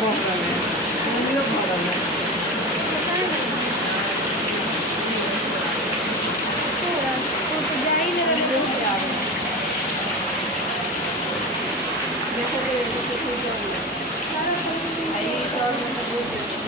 Model है, new model है। पता नहीं। वो तो जा ही नहीं रहा है। देखो ये तो कुछ हो गया। सारा कुछ आई और मतलब